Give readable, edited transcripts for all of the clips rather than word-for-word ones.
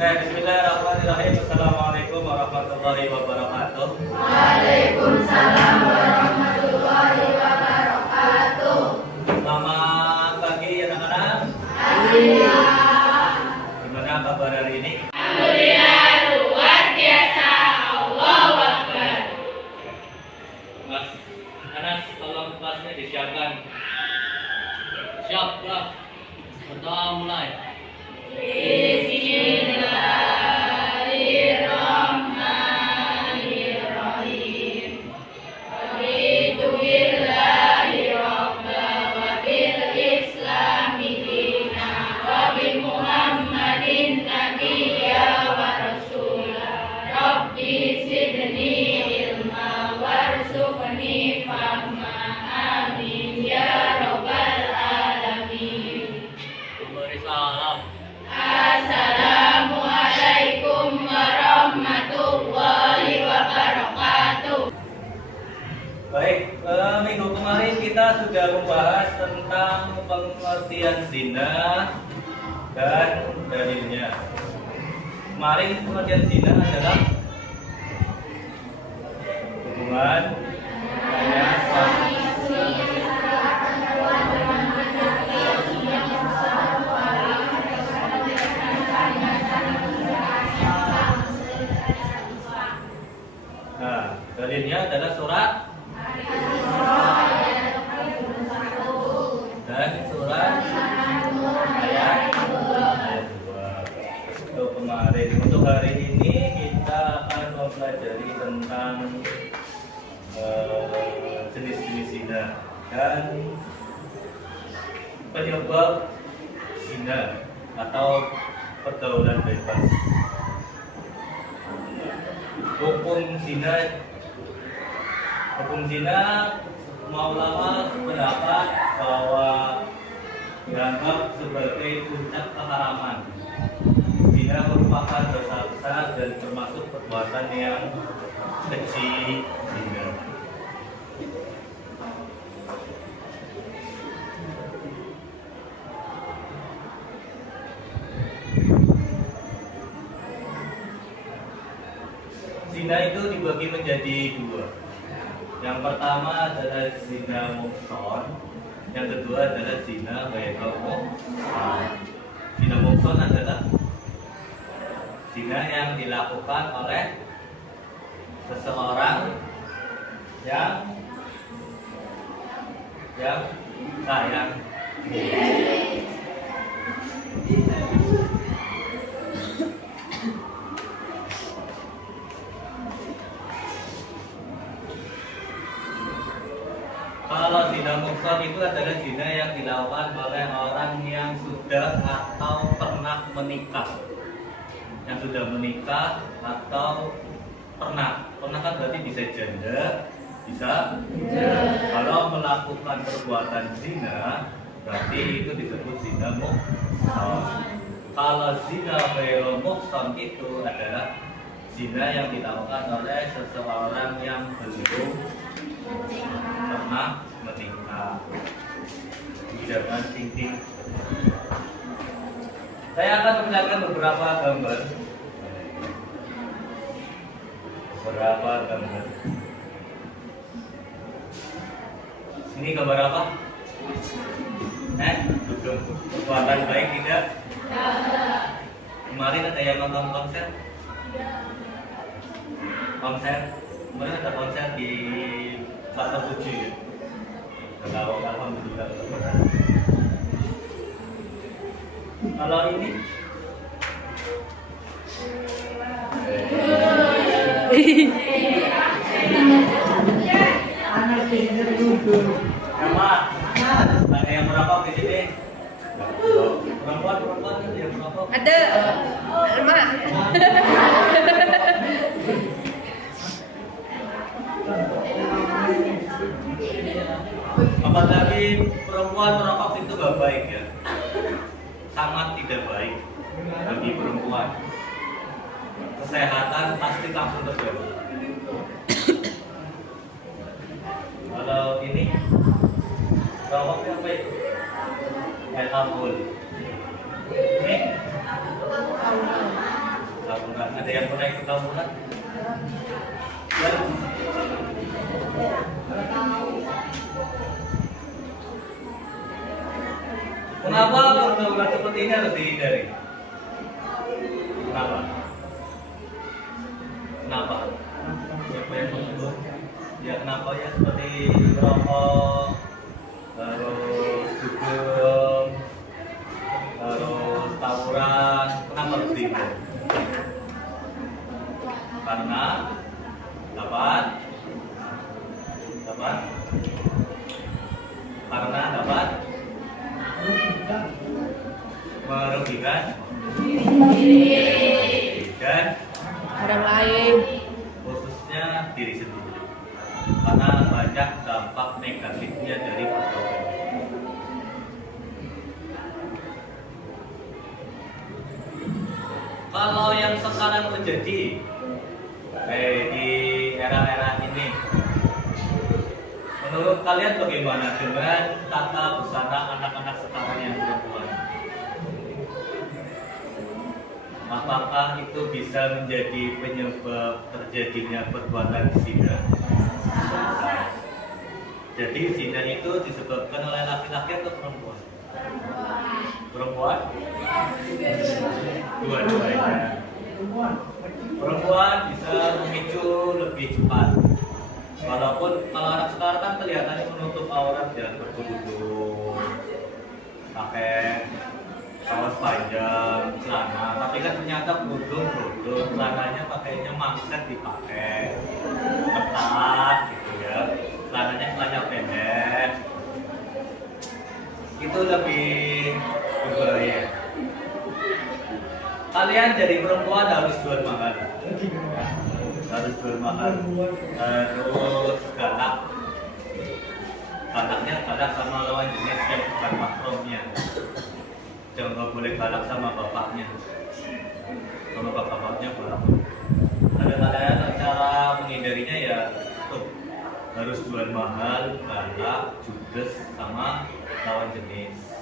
Bismillahirrahmanirrahim. Assalamualaikum warahmatullahi wabarakatuh. Waalaikumsalam warahmatullahi wabarakatuh. Selamat pagi anak-anak. Iya. Gimana kabar hari ini? Alhamdulillah luar biasa. Allahu Akbar. Mas, anak tolong kelasnya disiapkan. Siap kelas. Berdoa mulai. Bismillahirrahmanirrahim. Raditu billahi rabba wa bil islami dina wa bi Muhammadin nabiyya wa rasula. Rabbi zidni ilma warzuqni fahma. Amin ya rabbal alamin. Beri salam. Assalamualaikum warahmatullahi wabarakatuh. Baik, minggu kemarin kita sudah membahas tentang pengertian zina dan dalilnya. Kemarin pengertian zina adalah hubungan hanya dalilnya adalah surat dan surat ayat 2. Untuk kemarin, untuk hari ini kita akan mempelajari tentang jenis-jenis zina dan penyebab zina atau pergaulan bebas. Hukum zina ulama berpendapat bahwa dianggap sebagai puncak keharaman. Zina merupakan dosa besar dan termasuk perbuatan yang keji zina. Zina itu dibagi menjadi dua. Yang pertama adalah zina muhson, yang kedua adalah zina ghairu muhson. Zina muhson adalah zina yang dilakukan oleh seseorang yang sayang. Kalau zina muhson itu adalah zina yang dilakukan oleh orang yang sudah atau pernah menikah. Yang sudah menikah atau pernah kan berarti bisa janda, bisa. Kalau melakukan perbuatan zina, berarti itu disebut zina muhson. Kalau zina ghairu muhson itu adalah zina yang dilakukan oleh seseorang yang belum pernah menikah. Jangan tinggi. Saya akan memperlihatkan beberapa gambar. Ini gambar apa? Belum. Perbuatan baik tidak? Kemarin ada yang nonton konser? Kemarin ada konser di Pasar Tujuh ya. Kalau alhamdulillah. Kalau ini ada yang merokok di sini? Perempuan ada yang merokok? Ada, Mak. Apalagi perempuan merokok itu gak baik ya, sangat tidak baik bagi perempuan. Kesehatan pasti langsung terganggu. Kalau ini rokoknya apa itu? Alkohol. Ini Ada yang pernah ikut tawuran? Ya. Kenapa tawuran seperti ini harus dihindari? Kenapa? Kenapa? Siapa yang menurut? Ya kenapa ya seperti rokok, terus dugem, terus tawuran, kenapa harus dihindari? Karena dapat merugikan dan Orang lain. khususnya diri sendiri, karena banyak dampak negatifnya dari pergaulan. Kalau yang sekarang terjadi di era-era ini, menurut kalian bagaimana dengan tata busana anak-anak sekarang yang perempuan? Apakah itu bisa menjadi penyebab terjadinya perbuatan zina? Jadi zina itu disebabkan oleh laki-laki atau perempuan? Perempuan? Dua-duanya. Perempuan bisa memicu lebih cepat. Walaupun kalau anak sekarang kan kelihatannya menutup aurat dan berkerudung, pakai kaos panjang, celana, tapi kan ternyata kerudung, celananya pakainya mangset dipakai, ketat gitu ya, celananya celana pendek, itu lebih berbahaya. Kalian jadi perempuan harus jual mahal, harus galak. Galak sama lawan jenis yang bukan mahramnya. Jangan nggak boleh galak sama bapaknya, sama bapaknya galak. Ada cara menghindarinya ya tuh, harus jual mahal, galak, judes sama lawan jenis.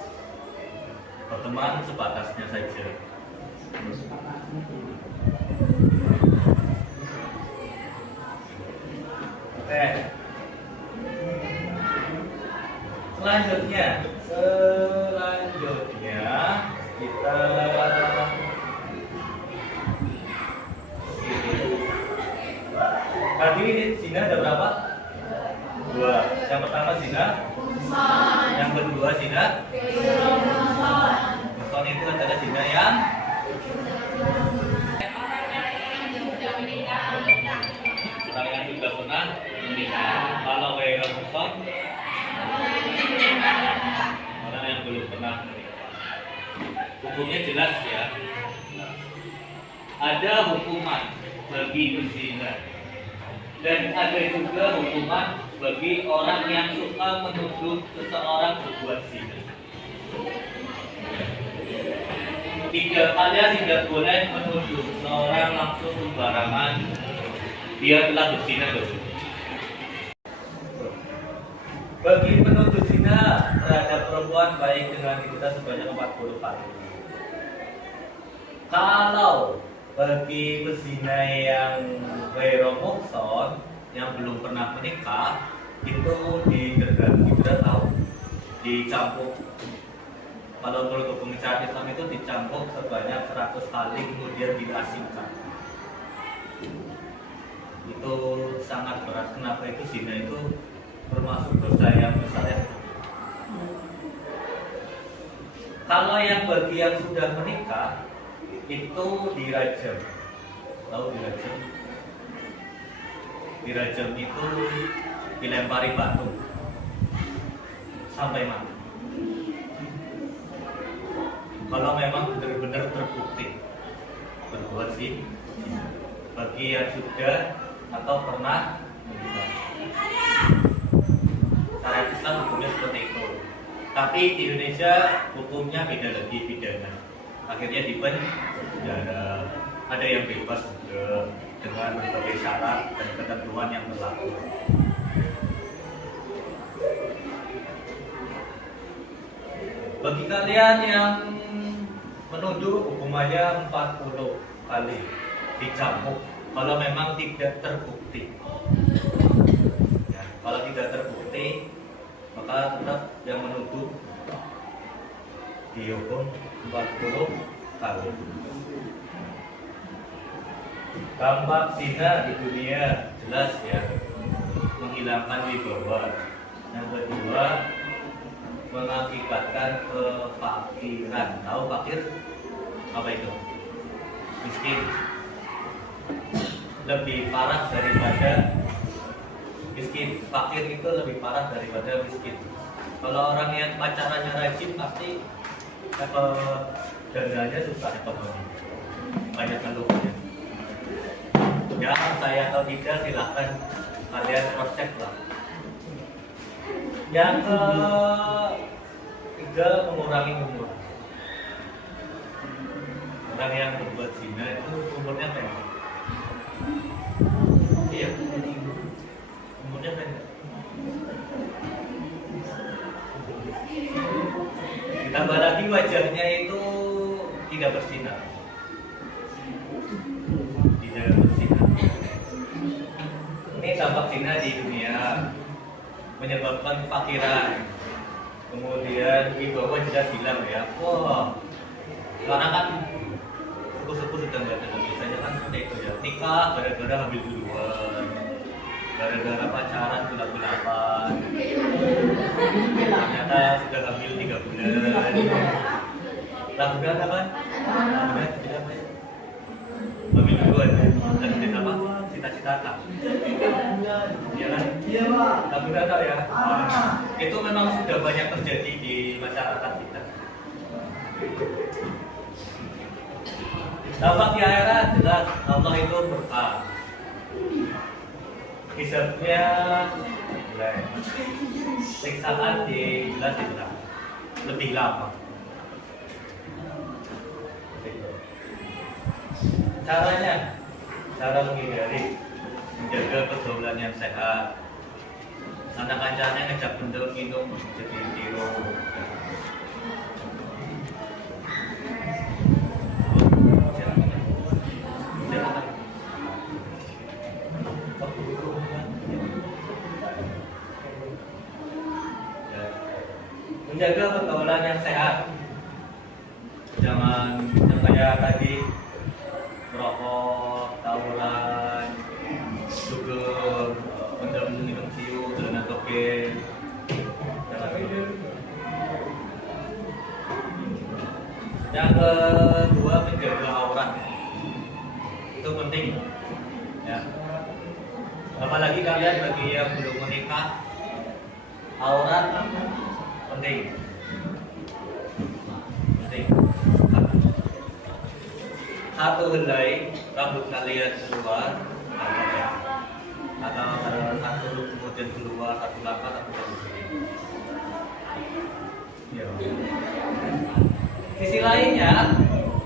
Berteman sebatasnya saja. Oke. Selanjutnya kita tadi zina ada berapa? 2. Yang pertama zina, yang kedua zina. Muhsan itu adalah zina yang kalian sudah pernah menikah. Kalau yang muhsan, orang yang belum pernah menikah. Hukumnya jelas ya. Ada hukuman bagi berzina dan ada juga hukuman bagi orang yang suka menuduh seseorang berbuat zina. Kalian tidak boleh menuduh seseorang langsung sembarangan dia telah berzina. Bagi penuduh zina terhadap perempuan baik dengan kita sebanyak 40 kali. Kalau bagi pezina yang ghairu muhsan, yang belum pernah menikah, itu didenda tahun, dicambuk. Kalau menurut hukum syariat Islam itu dicambuk sebanyak 100 kali kemudian diasingkan. Itu sangat berat. Kenapa itu zina itu termasuk dosa yang besar ya? Kalau yang bagi yang sudah menikah itu dirajam. Tahu dirajam? Dirajam itu dilempari batu sampai mati. Kalau memang benar-benar terbukti berbuat sih, bagi yang sudah atau pernah menikah. Syariat Islam hukumnya seperti itu. Tapi di Indonesia hukumnya beda lagi, pidana. Akhirnya dipenjara. Ada yang bebas juga dengan berbagai syarat dan ketentuan yang berlaku. Bagi kalian yang menuduh, hukumannya 40 kali dicambuk kalau memang tidak terbukti. Ya, kalau tidak terbukti maka tetap yang menuduh dihukum 40 tahun. Dampak zina di dunia jelas ya, menghilangkan wibawa. Yang kedua, mengakibatkan kefakiran. Tahu fakir apa itu? Miskin. Lebih parah daripada miskin. Fakir itu lebih parah daripada miskin. Kalau orang yang pacarannya rajin pasti dandanya susah ekonomi, banyak keluhannya. Ya, saya atau tidak silahkan kalian cross check lah. Yang ketiga, mengurangi umur. Orang yang berbuat zina itu umurnya pendek. Iya, umurnya pendek. Ditambah lagi wajahnya itu tidak bersinar. Tidak bersinar. Ini dampak zina di dunia, menyebabkan kefakiran. Kemudian wibawa jelas hilang ya. Wah, sekarang kan suku-suku sudah nggak ada. Biasanya kan seperti itu ya. Nikah gara-gara hamil duluan, gara-gara pacaran bulan-bulanan. Ternyata sudah hamil 3 bulan. Lakukan apa? Lakukan tidak apa ya? Hamil duluan ya. Dan tidak apa? Cita-cita tak. Iya kan? Iya Pak. Lakukan tak ya? Itu memang sudah banyak terjadi di masyarakat kita. Dampak di akhirat jelas Allah itu berkah. Hisabnya mulai siksaan di jelas lebih lama. Caranya, cara menghindari, menjaga pergaulan yang sehat. Anak kancane ngejak bendel minum jadi tiru. Menjaga pergaulan yang sehat, jangan yang kayak tadi merokok, tawuran, sugar, minum siu, celana toge, jangan gitu. Yang kedua, menjaga aurat itu penting ya. Apalagi kalian bagi yang belum menikah, aurat penting. Satu helai rambut kalian keluar, atau satu kemudian keluar, satu langkah, satu kali. Ya. Sisi lainnya,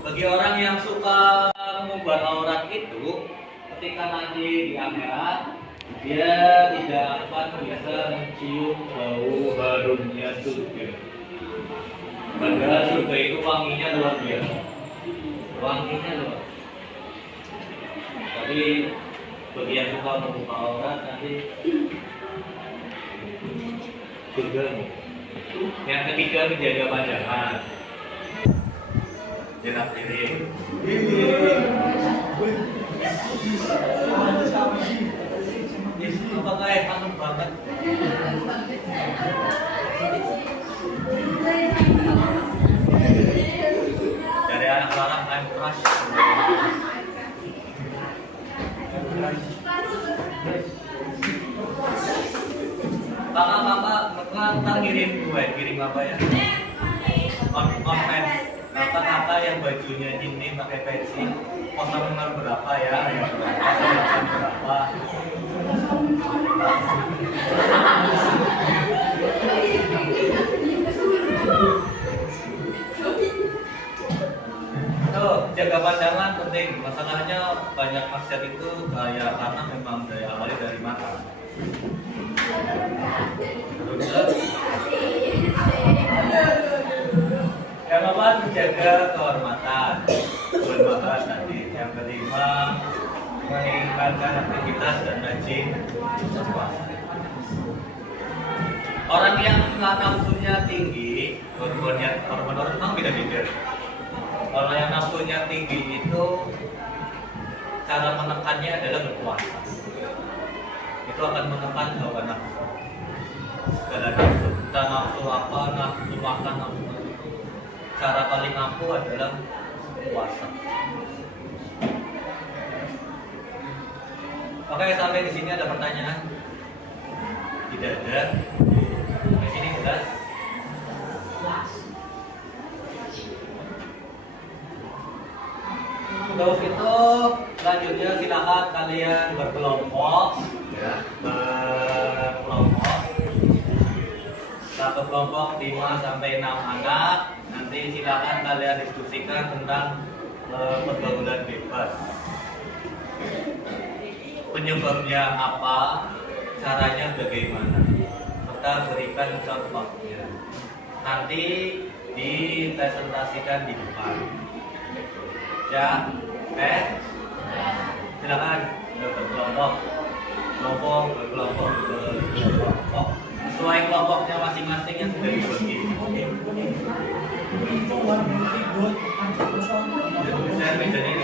bagi orang yang suka mengubah aurat itu, ketika nanti di akhirat dia tidak akan bisa mencium bau harumnya surga. Padahal surga itu wanginya luar biasa. Wanginya luar. Tapi bagi yang suka membuka aurat nanti surga. Yang ketiga, menjaga pandangan. Jangan kiri. Apakah kamu banget? Dari anak larang I'm crush. Kakak ntar kirim apa ya? Konten kakak yang bajunya ini pakai peci, pose nomor berapa ya? Pose nomor berapa? Tuh, jaga pandangan penting. Masalahnya banyak maksiat itu karena memang dari awalnya dari mata. Yang keempat, menjaga kehormatan. Kehormatan tadi. Yang kelima, meningkatkan aktivitas dan rajin berpuasa. Orang yang nafsunya tinggi, hormon orang beda-beda. Kalau yang nafsunya tinggi itu cara menekannya adalah berpuasa. Itu akan menekan hawa nafsu. Segala nafsu, kita nafsu apa, nafsu makan, nafsu itu. Cara paling ampuh adalah puasa. Oke, sampai di sini ada pertanyaan? Tidak ada. Di sini jelas. Untuk itu selanjutnya silakan kalian berkelompok, ya, berkelompok. Satu kelompok 5 sampai 6 anak. Nanti silakan kalian diskusikan tentang pergaulan bebas. Penyebabnya apa? Caranya bagaimana? Serta berikan contohnya. Nanti dipresentasikan di depan. Ya, silakan berkelompok, berkelompok. Sesuai kelompoknya masing-masing yang sudah dibagi. Saya bedanya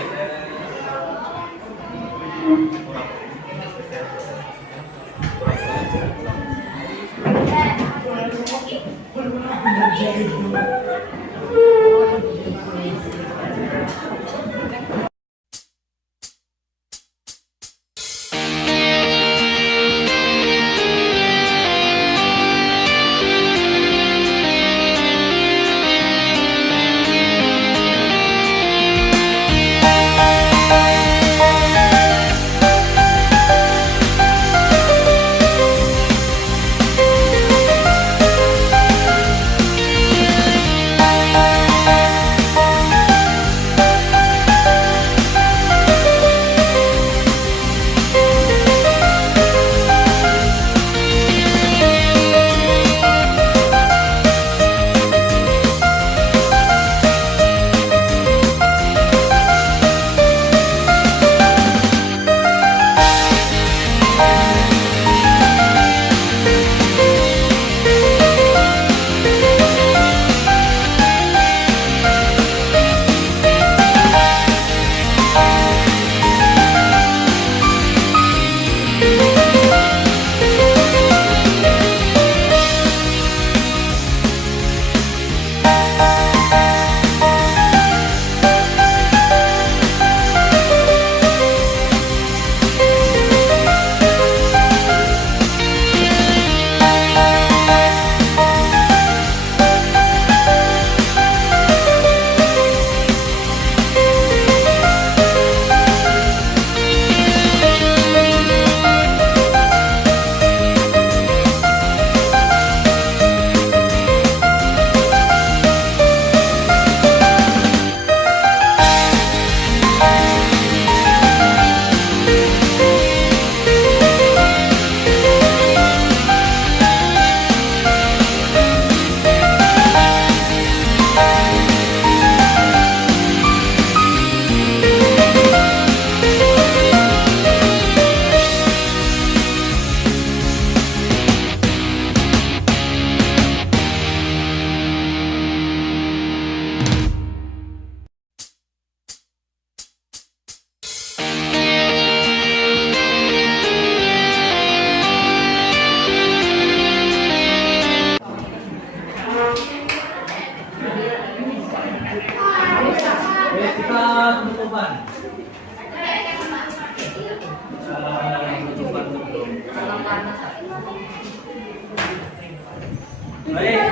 Baik,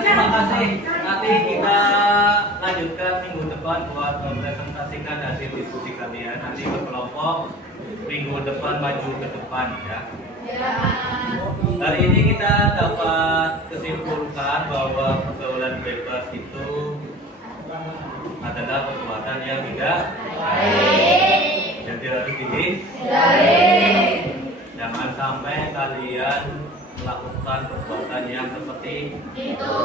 terima kasih. Nanti kita lanjutkan minggu depan buat mempresentasikan hasil diskusi kalian. Nanti berkelompok, minggu depan maju ke depan ya. Hari ini kita dapat kesimpulkan bahwa pergaulan bebas itu adalah perbuatan yang tidak baik. Jadi harus dihindari. Jangan sampai kalian melakukan perbuatan yang seperti itu.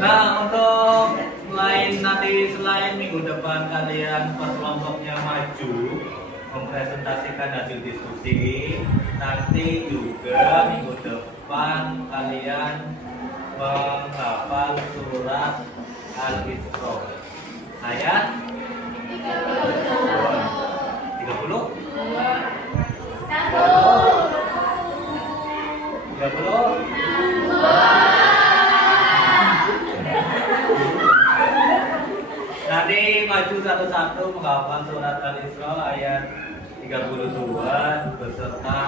Nah, untuk Selain minggu depan kalian pas kelompoknya maju mempresentasikan hasil diskusi, nanti juga minggu depan kalian menghafal surat Al-Isra ayat 30 Nanti maju satu-satu menghafal surat Al-Isra ayat 32 beserta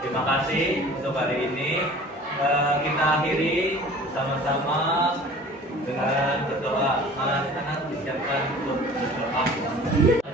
Terima kasih untuk hari ini. Kita akhiri sama-sama dengan berdoa. Mari kita disiapkan untuk berdoa.